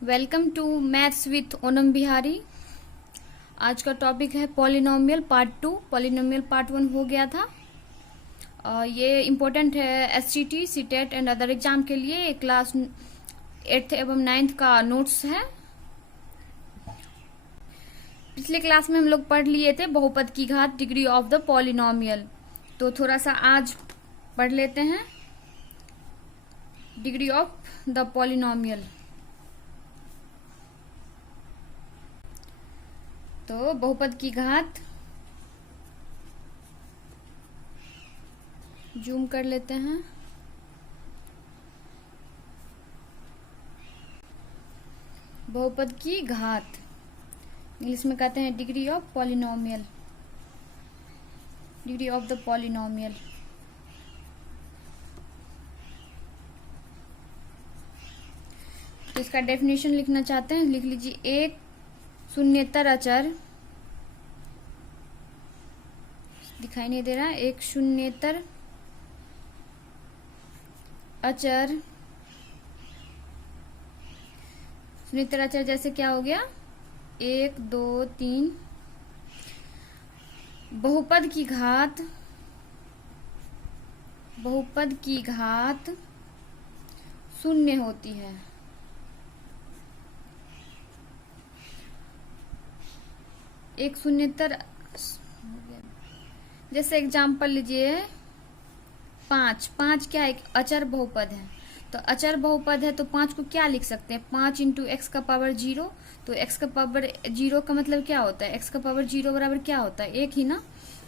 Welcome to maths with Onam Bihari. आज का topic है पॉलिनोमियल पार्ट 2। पॉलिनोमियल पार्ट 1 हो गया था। ये इम्पोर्टेंट है STT, CTET and other exam के लिए। क्लास 8th एवं 9th का नोट्स है। पिछले क्लास में हम लोग पढ़ लिए थे बहुपद की घात, डिग्री ऑफ द पॉलिनोमियल। तो थोड़ा सा आज पढ़ लेते हैं डिग्री ऑफ द पॉलिनोमियल। तो बहुपद की घात जूम कर लेते हैं। बहुपद की घात इंग्लिश में कहते हैं degree of polynomial, degree of the polynomial. तो इसका डेफिनेशन लिखना चाहते हैं, लिख लीजिए। एक शून्येतर अचर, दिखाई नहीं दे रहा है, एक शून्येतर अचर। शून्येतर अचर जैसे क्या हो गया, 1 2 3। बहुपद की घात, बहुपद की घात शून्य होती है। एक शून्येतर, जैसे एग्जाम्पल लीजिए 5। 5 क्या है, एक अचर बहुपद है। तो अचर बहुपद है तो 5 को क्या लिख सकते हैं, 5 इंटू एक्स का पावर 0। तो एक्स का पावर 0 का मतलब क्या होता है, एक्स का पावर 0 बराबर क्या होता है, 1 ही ना।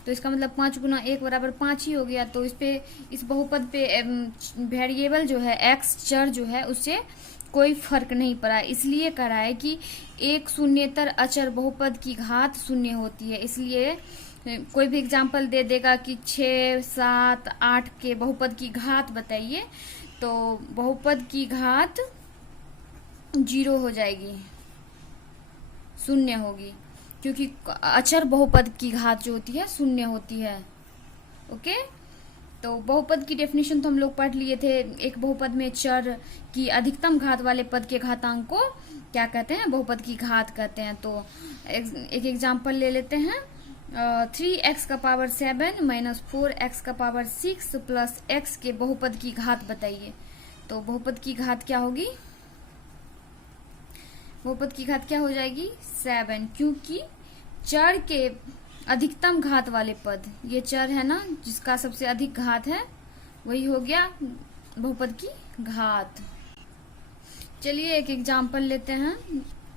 तो इसका मतलब 5 गुना 1 बराबर 5 ही हो गया। तो इस बहुपद पे वेरिएबल जो है एक्स, चर जो है, उससे कोई फर्क नहीं पड़ा। इसलिए कह रहा है कि एक शून्येतर अचर बहुपद की घात शून्य होती है। इसलिए कोई भी एग्जाम्पल दे देगा कि 6 7 8 के बहुपद की घात बताइए, तो बहुपद की घात 0 हो जाएगी, शून्य होगी, क्योंकि अचर बहुपद की घात जो होती है शून्य होती है। ओके, तो बहुपद की डेफिनेशन तो हम लोग पढ़ लिए थे। एक बहुपद में चर की अधिकतम घात वाले पद के घातांक को क्या कहते हैं, बहुपद की घात कहते हैं। तो एक एग्जाम्पल ले लेते हैं। 3x का पावर 7 माइनस 4x का पावर 6 प्लस x के बहुपद की घात बताइए। तो बहुपद की घात क्या होगी, बहुपद की घात क्या हो जाएगी, 7, क्योंकि चर के अधिकतम घात वाले पद, ये चर है ना जिसका सबसे अधिक घात है, वही हो गया बहुपद की घात। चलिए एक एग्जाम्पल लेते हैं,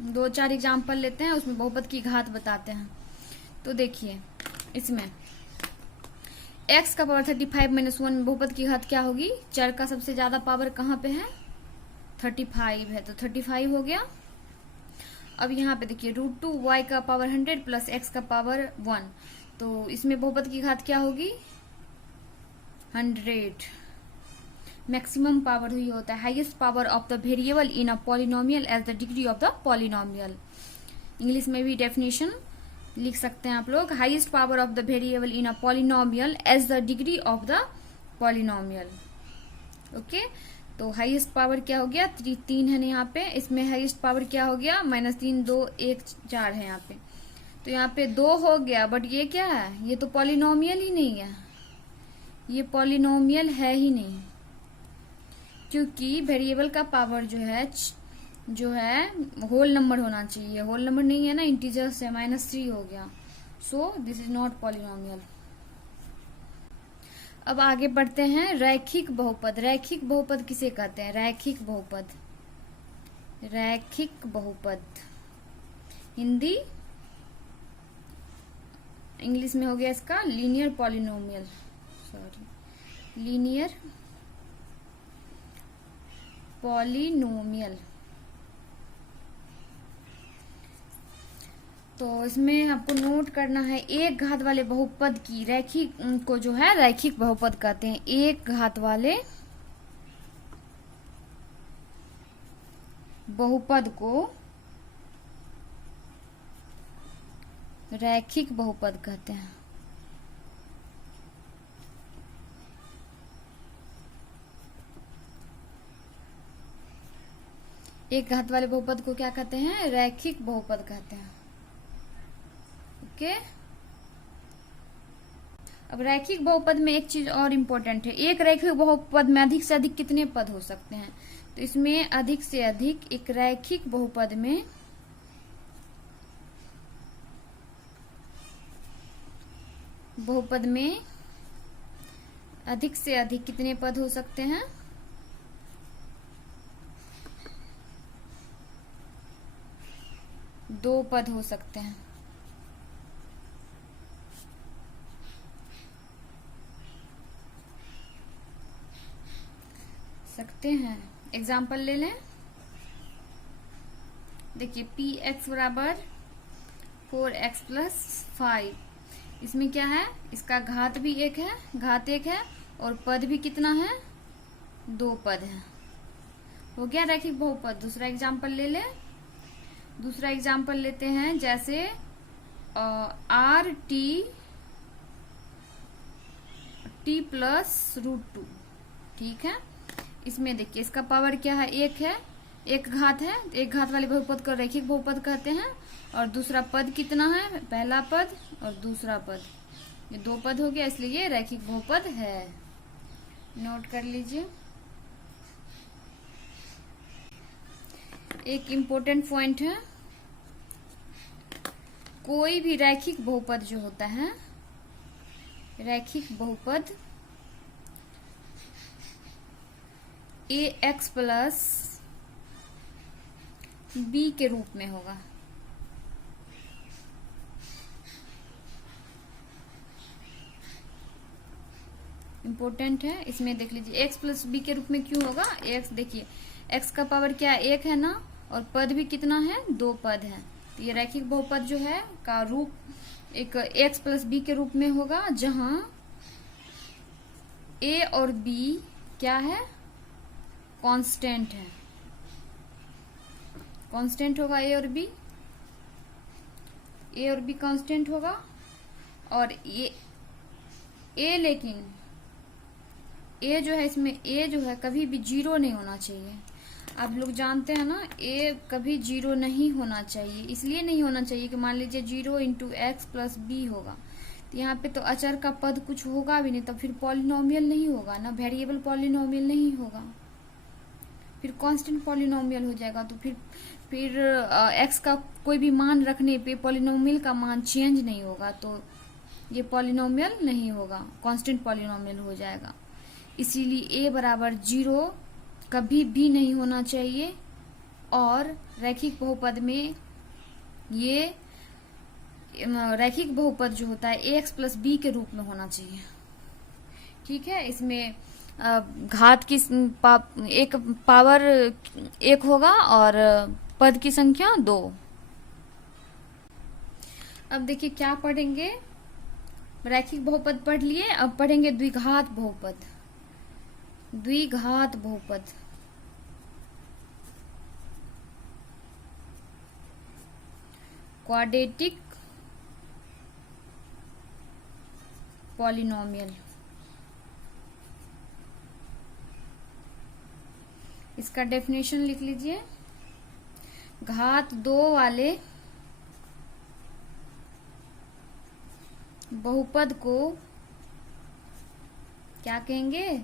2-4 एग्जाम्पल लेते हैं, उसमें बहुपद की घात बताते हैं। तो देखिए इसमें x का पावर 35 माइनस 1 बहुपद की घात क्या होगी, चर का सबसे ज्यादा पावर कहाँ पे है, 35 है, तो 35 हो गया। अब यहाँ पे देखिए √2 y का पावर 100 प्लस x का पावर 1, तो इसमें बहुपद की घात क्या होगी, 100। मैक्सिमम पावर हुई होता है highest power of the variable in a polynomial as the degree of the polynomial. English में भी डेफिनेशन लिख सकते हैं आप लोग, highest power of the variable in a polynomial as the degree of the polynomial. Okay, तो highest power क्या हो गया, 3 है ना यहाँ पे, इसमें हाईएस्ट पावर क्या हो गया, -3 2 1 4 है यहाँ पे। तो यहाँ पे 2 हो गया, बट ये क्या है, ये तो पॉलिनोमियल ही नहीं है, ये पॉलिनोमियल है ही नहीं, क्योंकि वेरिएबल का पावर जो है होल नंबर होना चाहिए। होल नंबर नहीं है ना, इंटीजर से, -3 हो गया। So this is not polynomial. अब आगे बढ़ते हैं, रैखिक बहुपद। रैखिक बहुपद किसे कहते हैं, रैखिक बहुपद, रैखिक बहुपद हिंदी, इंग्लिश में हो गया इसका linear polynomial, sorry linear polynomial. तो इसमें आपको नोट करना है, एक घात वाले बहुपद की रैखिक को जो है रैखिक बहुपद कहते हैं। एक घात वाले बहुपद को रैखिक बहुपद कहते हैं। एक घात वाले बहुपद को क्या कहते हैं? रैखिक बहुपद कहते हैं। ओके। अब रैखिक बहुपद में एक चीज और इम्पोर्टेंट है, एक रैखिक बहुपद में अधिक से अधिक कितने पद हो सकते हैं? तो इसमें अधिक से अधिक एक रैखिक बहुपद में अधिक से अधिक कितने पद हो सकते हैं? 2 पद हो सकते हैं। एग्जाम्पल ले लें। देखिए px बराबर 4x प्लस 5। इसमें क्या है? इसका घात भी 1 है, घात 1 है, और पद भी कितना है? 2 पद है। हो गया रैखिक बहुपद। दूसरा एग्जाम्पल ले ले। दूसरा एग्जाम्पल लेते हैं, जैसे आर टी प्लस √2। ठीक है। इसमें देखिए इसका पावर क्या है? 1 है, एक घात है, एक घात वाले बहुपद को रैखिक बहुपद कहते हैं। और दूसरा पद कितना है? पहला पद और दूसरा पद, ये 2 पद हो गया, इसलिए ये रैखिक बहुपद है। नोट कर लीजिए। एक इम्पोर्टेंट पॉइंट है, कोई भी रैखिक बहुपद जो होता है, रैखिक बहुपद ax प्लस b के रूप में होगा। इम्पोर्टेंट है, इसमें देख लीजिए x प्लस बी के रूप में क्यों होगा? x देखिए x का पावर क्या है? 1 है ना, और पद भी कितना है? 2 पद है। तो ये रैखिक बहुपद जो है का रूप एक x प्लस बी के रूप में होगा, जहां a और b क्या है? कांस्टेंट है। कांस्टेंट होगा a और b कांस्टेंट होगा। और ये a, लेकिन a जो है, इसमें a जो है कभी भी 0 नहीं होना चाहिए। आप लोग जानते हैं ना, a कभी 0 नहीं होना चाहिए। इसलिए नहीं होना चाहिए कि मान लीजिए 0 इंटू एक्स प्लस बी होगा, तो यहाँ पे तो अचर का पद कुछ होगा भी नहीं, तो फिर पॉलिनोमियल नहीं होगा ना, वेरिएबल पॉलिनोमियल नहीं होगा, फिर कांस्टेंट पॉलिनोमियल हो जाएगा। तो फिर एक्स का कोई भी मान रखने पे पॉलिनोमियल का मान चेंज नहीं होगा, तो ये पॉलिनोमियल नहीं होगा, कांस्टेंट पॉलिनोमियल हो जाएगा। इसीलिए a बराबर 0 कभी भी नहीं होना चाहिए, और रैखिक बहुपद में ये रैखिक बहुपद जो होता है ax प्लस b के रूप में होना चाहिए। ठीक है। इसमें घात की एक पावर 1 होगा और पद की संख्या 2। अब देखिए क्या पढ़ेंगे, रैखिक बहुपद पढ़ लिए, अब पढ़ेंगे द्विघात बहुपद। द्विघात बहुपद क्वाड्रेटिक पॉलिनोमियल। इसका डेफिनेशन लिख लीजिए। घात 2 वाले बहुपद को क्या कहेंगे?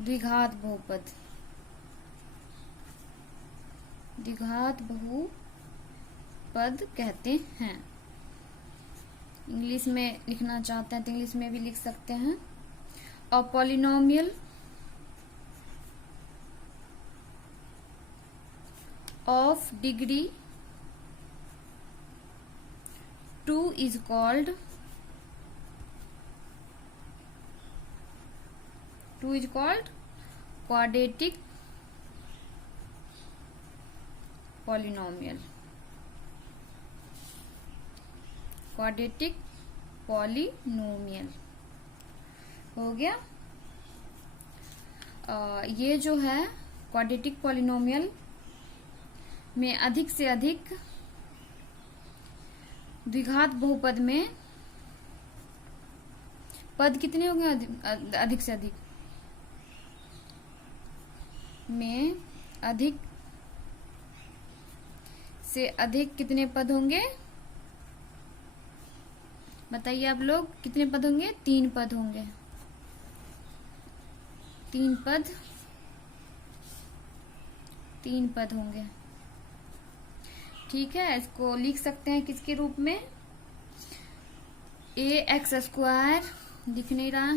द्विघात बहुपद। द्विघात बहुपद कहते हैं। इंग्लिश में लिखना चाहते हैं तो इंग्लिश में भी लिख सकते हैं। और polynomial of degree 2 is called quadratic polynomial। Quadratic polynomial हो गया। ये जो है क्वाड्रेटिक पॉलिनोमियल में अधिक से अधिक द्विघात बहुपद में पद कितने होंगे? अधिक से अधिक में अधिक से अधिक कितने पद होंगे? बताइए आप लोग, कितने पद होंगे? 3 पद होंगे। 3 पद, 3 पद होंगे। ठीक है, इसको लिख सकते हैं किसके रूप में? ए एक्स स्क्वायर, दिख नहीं रहा,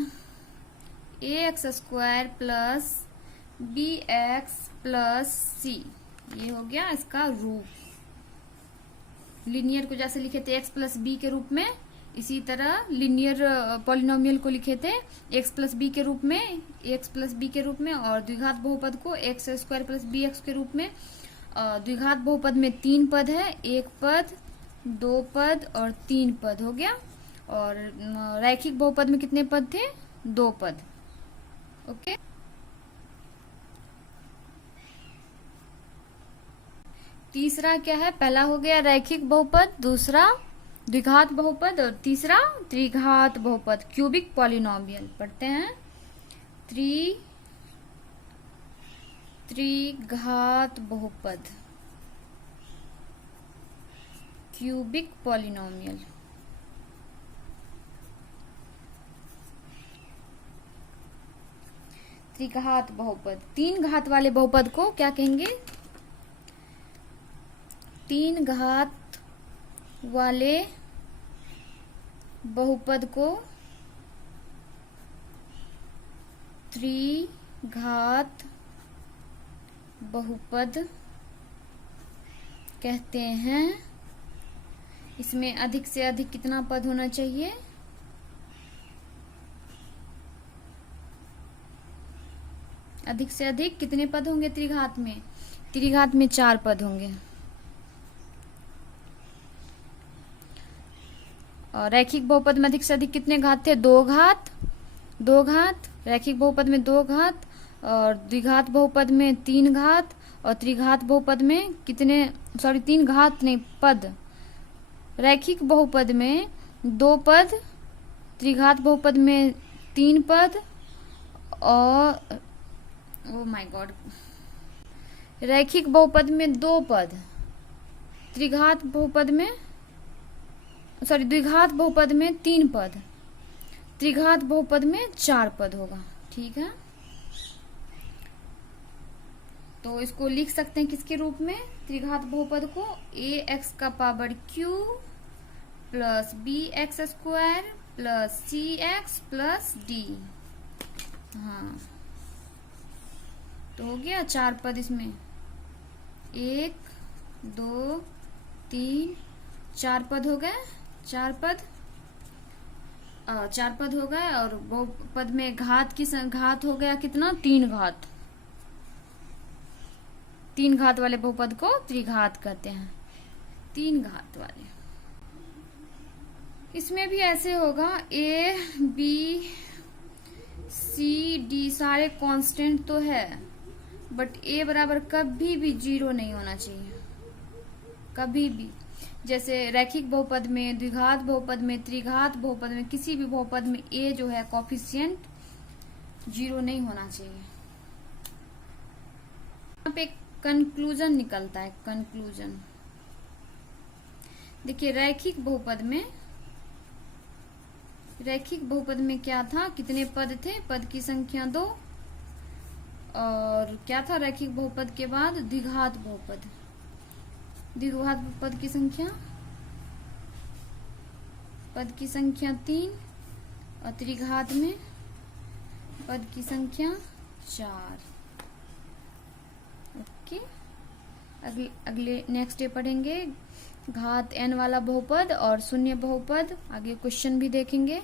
A X square plus B X plus C, ये हो गया इसका रूप। लिनियर को जैसे लिखे थे एक्स प्लस बी के रूप में, इसी तरह लिनियर पॉलिनोमियल को लिखे थे एक्स प्लस बी के रूप में, एक्स प्लस बी के रूप में, और द्विघात बहुपद को x square plus B x के रूप में। द्विघात बहुपद में 3 पद है, 1 पद, 2 पद और 3 पद हो गया। और रैखिक बहुपद में कितने पद थे? 2 पद। ओके, तीसरा क्या है? पहला हो गया रैखिक बहुपद, दूसरा द्विघात बहुपद और तीसरा त्रिघात बहुपद, क्यूबिक पॉलिनोमियल। पढ़ते हैं, त्रिघात बहुपद, क्यूबिक पॉलिनोमियल। त्रिघात बहुपद, 3 घात वाले बहुपद को क्या कहेंगे? 3 घात वाले बहुपद को त्रिघात बहुपद कहते हैं। इसमें अधिक से अधिक कितना पद होना चाहिए? अधिक से अधिक कितने पद होंगे त्रिघात में? त्रिघात में 4 पद होंगे। और रैखिक बहुपद में अधिक से अधिक कितने घात थे? 2 घात, 2 घात। रैखिक बहुपद में 2 घात, और द्विघात बहुपद में 3 घात, और त्रिघात बहुपद में कितने? 3 घात नहीं, पद। रैखिक बहुपद में 2 पद, त्रिघात बहुपद में 3 पद, और ओ माय गॉड, रैखिक बहुपद में 2 पद, त्रिघात बहुपद में द्विघात बहुपद में 3 पद, त्रिघात बहुपद में 4 पद होगा। ठीक है, तो इसको लिख सकते हैं किसके रूप में? त्रिघात बहुपद को ए एक्स का power Q plus B X square plus C X plus D. हाँ, तो हो गया 4 पद इसमें, 1 2 3 4 पद हो गए, 4 पद, 4 पद हो गए। और बहुपद में घात की घात हो गया कितना? 3 घात। 3 घात वाले बहुपद को त्रिघात कहते हैं, 3 घात वाले। इसमें भी ऐसे होगा, ए बी सी डी सारे कांस्टेंट तो है, बट ए बराबर कभी भी 0 नहीं होना चाहिए, कभी भी। जैसे रैखिक बहुपद में, द्विघात बहुपद में, त्रिघात बहुपद में, किसी भी बहुपद में ए जो है कोफिशिएंट 0 नहीं होना चाहिए। यहाँ पे कंक्लूजन निकलता है, कंक्लूजन। देखिए रैखिक बहुपद में क्या था? कितने पद थे? पद की संख्या 2। और क्या था रैखिक बहुपद के बाद? द्विघात बहुपद। द्विघात पद की संख्या 3, और त्रिघात में पद की संख्या 4। ओके, अगले नेक्स्ट डे पढ़ेंगे घात n वाला बहुपद और शून्य बहुपद। आगे क्वेश्चन भी देखेंगे।